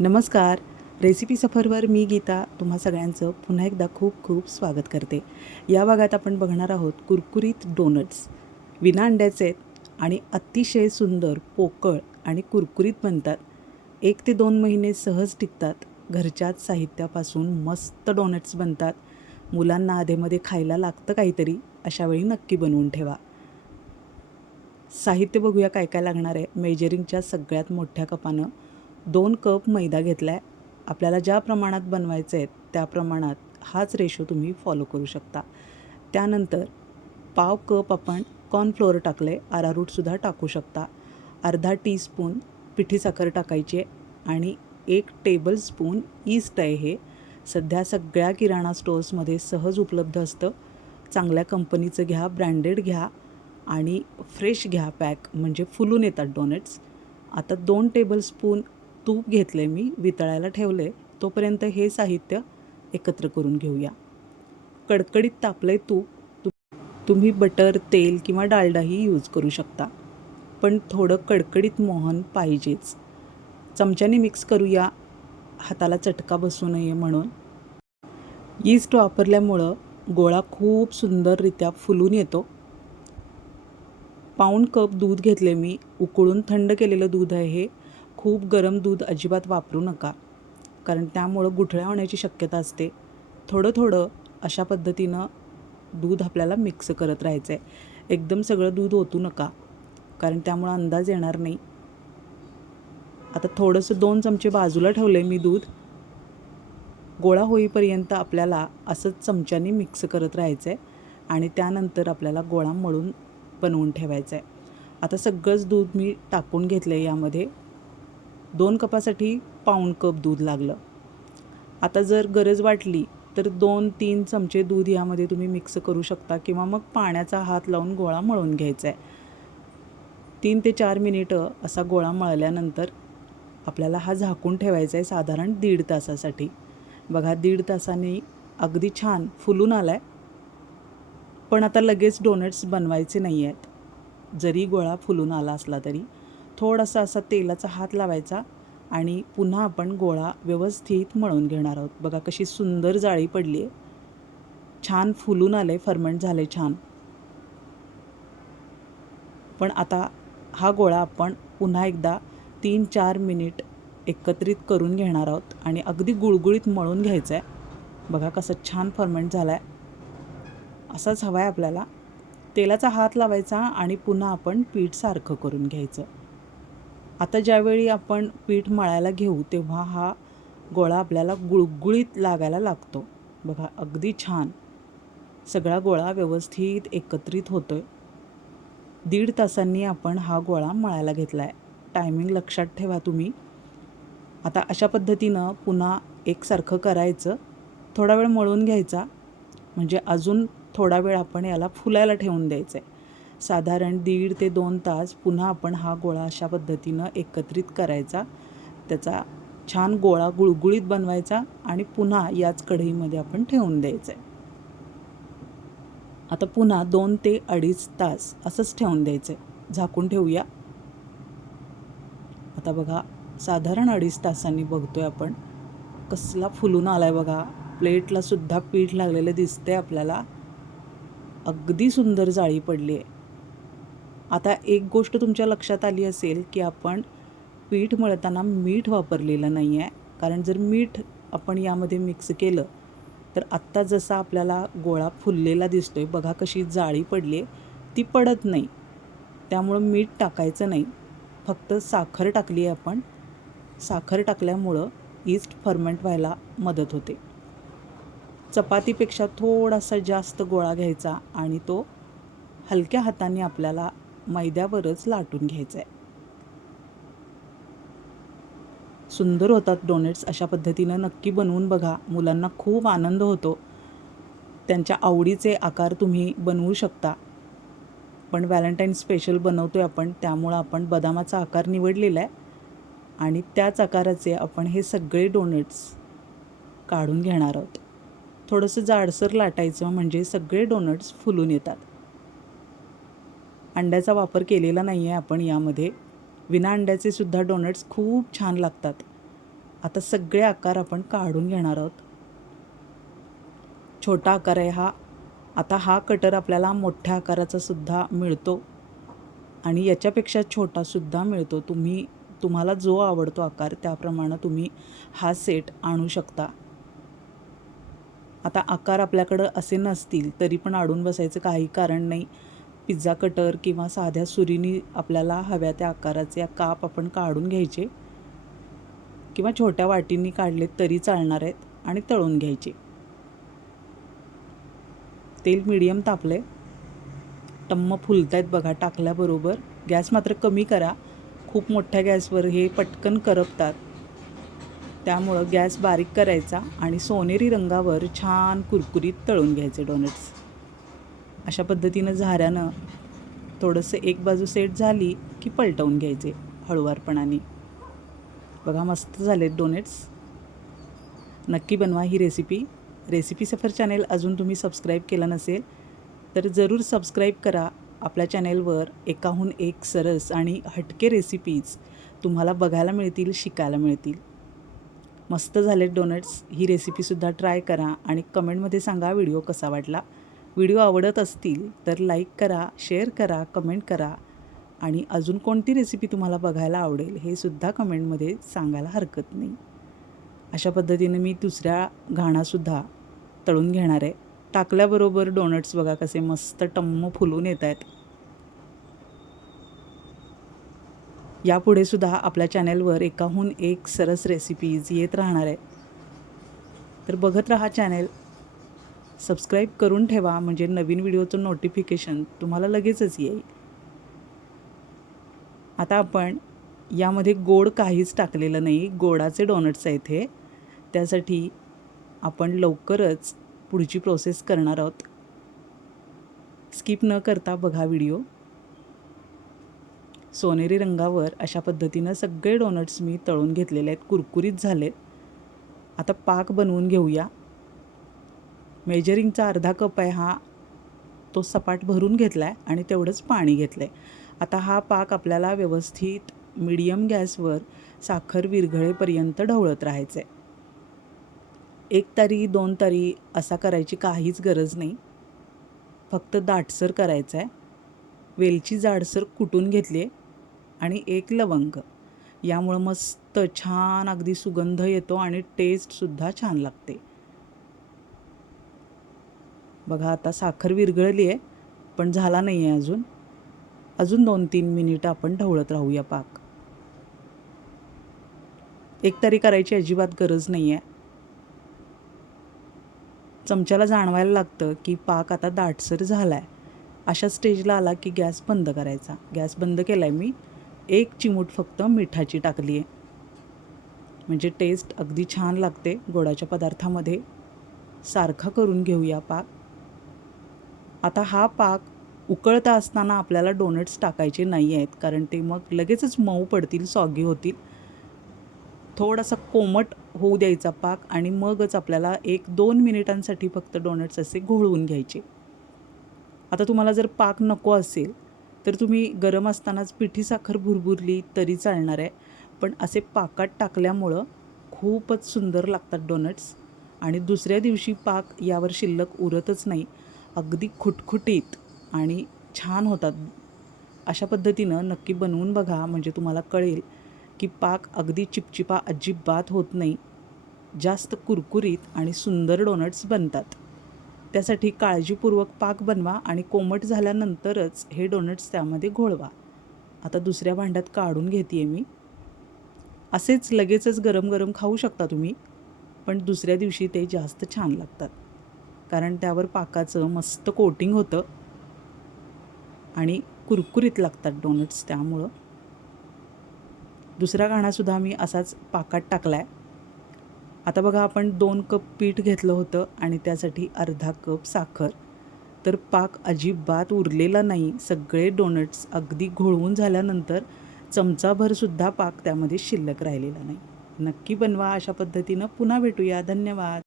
नमस्कार. रेसिपी सफरवर मी गीता तुम्हा सगळ्यांचं पुन्हा एकदा खूप खूप स्वागत करते. या भागात आपण बघणार आहोत कुरकुरीत डोनट्स. विना अंड्याचे आहेत आणि अतिशय सुंदर, पोकळ आणि कुरकुरीत बनतात. 1 ते 2 महिने सहज टिकतात. घरच्याच साहित्यापासून मस्त डोनट्स बनतात. मुलांना अधेमध्ये खायला लागतं काहीतरी, अशावेळी नक्की बनवून ठेवा. साहित्य बघूया काय काय लागणार आहे. मेजरिंगच्या सगळ्यात मोठ्या कपानं 2 कप मैदा घेतला आहे. आपल्याला ज्या प्रमाणात बनवायचं आहे त्या प्रमाणात हाच रेशो तुम्ही फॉलो करू शकता. त्यानंतर पाव कप आपण कॉर्नफ्लोअर टाकले, अरारूटसुद्धा टाकू शकता. अर्धा टीस्पून पिठी साखर टाकायची आहे आणि 1 टेबलस्पून ईस्ट आहे. हे सध्या सगळ्या किराणा स्टोर्समध्ये सहज उपलब्ध असतं. चांगल्या कंपनीचं घ्या, ब्रँडेड घ्या आणि फ्रेश घ्या पॅक, म्हणजे फुलून येतात डोनट्स. आता 2 टेबलस्पून तूप घेतले मी, वितळायला ठेवले. तोपर्यंत हे साहित्य एकत्र करून घेऊया. कडकडीत तापले तूप. तुम्ही बटर, तेल किंवा डालडाही यूज करू शकता, पण थोडं कडकडीत मोहन पाहिजेच. चमच्याने मिक्स करूया, हाताला चटका बसू नये म्हणून. यीस्ट वापरल्यामुळं गोळा खूप सुंदररित्या फुलून येतो. पाऊण कप दूध घेतले मी, उकळून थंड केलेलं दूध आहे हे. खूप गरम दूध अजिबात वापरू नका, कारण त्यामुळं गुठळ्या होण्याची शक्यता असते. थोडं थोडं अशा पद्धतीनं दूध आपल्याला मिक्स करत राहायचं आहे. एकदम सगळं दूध ओतू नका, कारण त्यामुळं अंदाज येणार नाही. आता थोडंसं 2 चमचे बाजूला ठेवलं आहे मी दूध. गोळा होईपर्यंत आपल्याला असंच चमच्याने मिक्स करत राहायचं आहे आणि त्यानंतर आपल्याला गोळा मळून बनवून ठेवायचं आहे. आता सगळंच दूध मी टाकून घेतलं आहे यामध्ये. 2 कपासाठी पाऊण कप दूध लागलं. आता जर गरज वाटली तर 2-3 चमचे दूध यामध्ये तुम्ही मिक्स करू शकता किंवा मग पाण्याचा हात लावून गोळा मळून घ्यायचा आहे. 3 ते 4 मिनिटं असा गोळा मळल्यानंतर आपल्याला हा झाकून ठेवायचा आहे साधारण 1.5 तासासाठी. बघा 1.5 तासाने अगदी छान फुलून आला आहे. पण आता लगेच डोनट्स बनवायचे नाही आहेत. जरी गोळा फुलून आला असला तरी थोडासा असा तेलाचा हात लावायचा आणि पुन्हा आपण गोळा व्यवस्थित मळून घेणार आहोत. बघा कशी सुंदर जाळी पडली आहे. छान फुलून आलं आहे, फर्मेंट झालं आहे छान. पण आता हा गोळा आपण पुन्हा एकदा 3-4 मिनिट एकत्रित करून घेणार आहोत आणि अगदी गुळगुळीत मळून घ्यायचं आहे. बघा कसं छान फर्मेंट झाला आहे. असाच हवा आहे आपल्याला. तेलाचा हात लावायचा आणि पुन्हा आपण पीठ सारखं करून घ्यायचं. आता ज्यावेळी आपण पीठ मळायला घेऊ तेव्हा हा गोळा आपल्याला गुळगुळीत लागायला लागतो. बघा अगदी छान सगळा गोळा व्यवस्थित एकत्रित होतो आहे. 1.5 तासांनी आपण हा गोळा मळायला घेतला आहे. टायमिंग लक्षात ठेवा तुम्ही. आता अशा पद्धतीनं पुन्हा एकसारखं करायचं. थोडा वेळ मळून घ्यायचा, म्हणजे अजून थोडा वेळ आपण याला फुलायला ठेवून द्यायचं आहे. साधारण 1.5 ते 2 तास पुन्हा आपण हा गोळा अशा पद्धतीनं एकत्रित करायचा. त्याचा छान गोळा गुळगुळीत बनवायचा आणि पुन्हा याच कढईमध्ये आपण ठेवून द्यायचं आहे. आता पुन्हा 2 ते 2.5 तास असंच ठेवून द्यायचं आहे. झाकून ठेवूया. आता बघा साधारण 2.5 तासांनी बघतोय आपण कसला फुलून आला आहे. बघा प्लेटलासुद्धा पीठ लागलेलं दिसतंय आपल्याला. अगदी सुंदर जाळी पडली आहे. आता एक गोष्ट तुमच्या लक्षात आली असेल की आपण पीठ मळताना मीठ वापरलेलं नाही आहे. कारण जर मीठ आपण यामध्ये मिक्स केलं तर आत्ता जसा आपल्याला गोळा फुललेला दिसतोय, बघा कशी जाळी पडली आहे, ती पडत नाही. त्यामुळं मीठ टाकायचं नाही. फक्त साखर टाकली आहे आपण. साखर टाकल्यामुळं ईस्ट फर्मेंट व्हायला मदत होते. चपातीपेक्षा थोडासा जास्त गोळा घ्यायचा आणि तो हलक्या हाताने आपल्याला मैद्यावरच लाटून घ्यायचा आहे. सुंदर होतात डोनट्स. अशा पद्धतीनं नक्की बनवून बघा. मुलांना खूप आनंद होतो. त्यांच्या आवडीचे आकार तुम्ही बनवू शकता. पण व्हॅलेंटाईन स्पेशल बनवतो आहे आपण, त्यामुळं आपण बदामाचा आकार निवडलेला आहे आणि त्याच आकाराचे आपण हे सगळे डोनट्स काढून घेणार आहोत. थोडंसं जाडसर लाटायचं, म्हणजे सगळे डोनट्स फुलून येतात. अंड्याचा वापर केलेला नाही आहे आपण यामध्ये. विना अंड्याचे सुद्धा डोनट्स खूप छान लागतात. आता सगळे आकार आपण काढून घेणार आहोत. छोटा आकार आहे हा. आता हा कटर आपल्याला मोठ्या आकाराचा सुद्धा मिळतो आणि याच्यापेक्षा छोटासुद्धा मिळतो. तुम्हाला जो आवडतो आकार त्याप्रमाणे तुम्ही हा सेट आणू शकता. आता आकार आपल्याकडं असे नसतील तरी पण अडून बसायचं काही कारण नाही. पिझ्झा कटर किंवा साध्या सुरीनी आपल्याला हव्या त्या आकाराचे काप आपण काढून घ्यायचे किंवा छोट्या वाटींनी काढले तरी चालणार आहेत आणि तळून घ्यायचे. तेल मीडियम तापले, टम्म फुलत आहेत बघा टाकल्याबरोबर. गॅस मात्र कमी करा, खूप मोठ्या गॅसवर हे पटकन करपतात. त्यामुळं गॅस बारीक करायचा आणि सोनेरी रंगावर छान कुरकुरीत तळून घ्यायचे डोनट्स. अशा पद्धतीनं झाऱ्यानं थोडंसं एक बाजू सेट झाली की पलटवून घ्यायचे हळूवारपणाने. बघा मस्त झालेत डोनेट्स. नक्की बनवा ही रेसिपी सफर चॅनेल अजून तुम्ही सबस्क्राईब केलं नसेल तर जरूर सबस्क्राईब करा. आपल्या चॅनेलवर एकाहून एक सरस आणि हटके रेसिपीज तुम्हाला बघायला मिळतील, शिकायला मिळतील. मस्त झालेत डोनट्स. ही रेसिपीसुद्धा ट्राय करा आणि कमेंटमध्ये सांगा व्हिडिओ कसा वाटला. व्हिडिओ आवडत असतील तर लाईक करा, शेअर करा, कमेंट करा आणि अजून कोणती रेसिपी तुम्हाला बघायला आवडेल हे सुद्धा कमेंटमध्ये सांगायला हरकत नाही. अशा पद्धतीने मी दुसऱ्या घाणासुद्धा तळून घेणार आहे. टाकल्याबरोबर डोनट्स बघा कसे मस्त टम्म फुलून येत आहेत. यापुढे सुद्धा आपल्या चॅनेलवर एकाहून एक सरस रेसिपीज येत राहणार आहे. तर बघत राहा चॅनेल. सबस्क्राईब करून ठेवा म्हणजे नवीन व्हिडिओचं नोटिफिकेशन तुम्हाला लगेचच येईल. आता आपण यामध्ये गोड काहीच टाकलेलं नाही, गोडाचे डोनट्स आहेत हे. त्यासाठी आपण लवकरच पुढची प्रोसेस करणार आहोत. स्किप न करता बघा व्हिडिओ. सोनेरी रंगावर अशा पद्धतीनं सगळे डोनट्स मी तळून घेतलेले आहेत, कुरकुरीत झालेत. आता पाक बनवून घेऊया. मेजरिंगचा अर्धा कप आहे हा, तो सपाट भरून घेतला आहे आणि तेवढंच पाणी घेतलं आहे. आता हा पाक आपल्याला व्यवस्थित मीडियम गॅसवर साखर विरघळेपर्यंत ढवळत राहायचं आहे. 1 तारी 2 तारी असा करायची काहीच गरज नाही, फक्त दाटसर करायचा आहे. वेलची जाडसर कुटून घेतली आहे आणि 1 लवंग. यामुळं मस्त छान अगदी सुगंध येतो आणि टेस्टसुद्धा छान लागते. बघा आता साखर विरघळली आहे पण झाला नाही आहे अजून 2-3 मिनिटं आपण ढवळत राहूया पाक. 1 तारी करायची अजिबात गरज नाही आहे. चमच्याला जाणवायला लागतं की पाक आता दाटसर झाला आहे. अशा स्टेजला आला की गॅस बंद करायचा. गॅस बंद केला आहे मी. 1 चिमूट फक्त मिठाची टाकली आहे म्हणजे टेस्ट अगदी छान लागते गोडाच्या पदार्थामध्ये. सारखा करून घेऊया पाक. आता हा पाक उकळता असताना आपल्याला डोनट्स टाकायचे नाही आहेत कारण ते मग लगेचच मऊ पडतील, सॉगी होतील. थोडासा कोमट होऊ द्यायचा पाक आणि मगच आपल्याला 1-2 मिनिटांसाठी फक्त डोनट्स असे घोळवून घ्यायचे. आता तुम्हाला जर पाक नको असेल तर तुम्ही गरम असतानाच पिठी साखर भुरभुरली तरी चालणार आहे. पण असे पाकात टाकल्यामुळं खूपच सुंदर लागतात डोनट्स आणि दुसऱ्या दिवशी पाक यावर शिल्लक उरतच नाही. अगदी खुटखुटीत आणि छान होतात. अशा पद्धतीनं नक्की बनवून बघा म्हणजे तुम्हाला कळेल की पाक अगदी चिपचिपा अजिबात होत नाही. जास्त कुरकुरीत आणि सुंदर डोनट्स बनतात. त्यासाठी काळजीपूर्वक पाक बनवा आणि कोमट झाल्यानंतरच हे डोनट्स त्यामध्ये घोळवा. आता दुसऱ्या भांड्यात काढून घेते मी. असेच लगेचच गरम गरम खाऊ शकता तुम्ही, पण दुसऱ्या दिवशी ते जास्त छान लागतात कारण त्यावर पाकाचं मस्त कोटिंग होतं आणि कुरकुरीत लागतात डोनट्स. त्यामुळं दुसरा घाणासुद्धा मी असाच पाकात टाकला आहे. आता बघा आपण 2 कप पीठ घेतलं होतं आणि त्यासाठी अर्धा कप साखर. तर पाक अजिबात उरलेला नाही. सगळे डोनट्स अगदी घोळवून झाल्यानंतर चमचाभरसुद्धा पाक त्यामध्ये शिल्लक राहिलेला नाही. नक्की बनवा अशा पद्धतीनं. पुन्हा भेटूया. धन्यवाद.